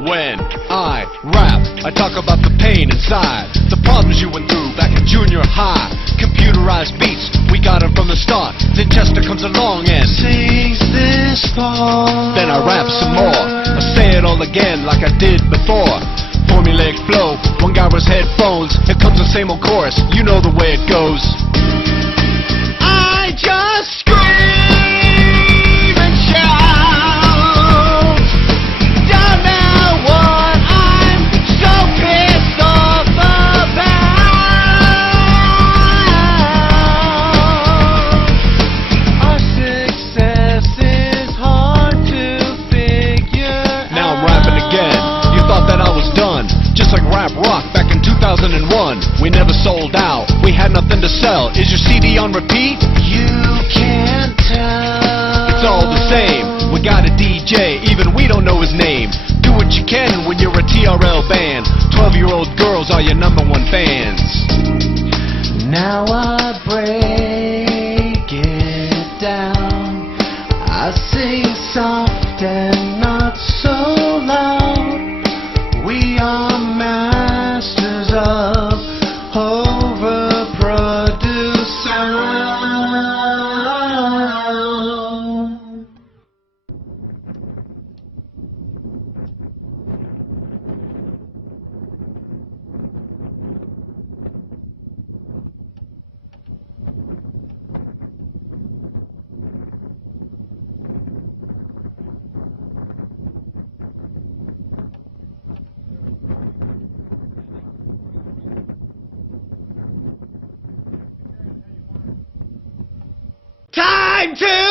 When I rap, I talk about the pain inside, the problems you went through back in junior high. Computerized beats, we got it from the start. Then Chester comes along and sings this part. then I rap some more. I say it all again like I did before. Formulaic flow, one guy wears headphones. Here comes the same old chorus, you know the way it goes. I just scream and shout. Don't know what I'm so pissed off about. Our success is hard to figure Now I'm rapping again. You thought that I was done, just like rap rock back in 2001. We never sold out, we had nothing to sell. Is your CD on repeat? You can't tell. It's all the same. We got a DJ, even we don't know his name. Do what you can when you're a TRL band. 12-year-old girls are your number one fans. Now I break it down. I sing soft and not so loud. We are masters of overproduced sound. Time to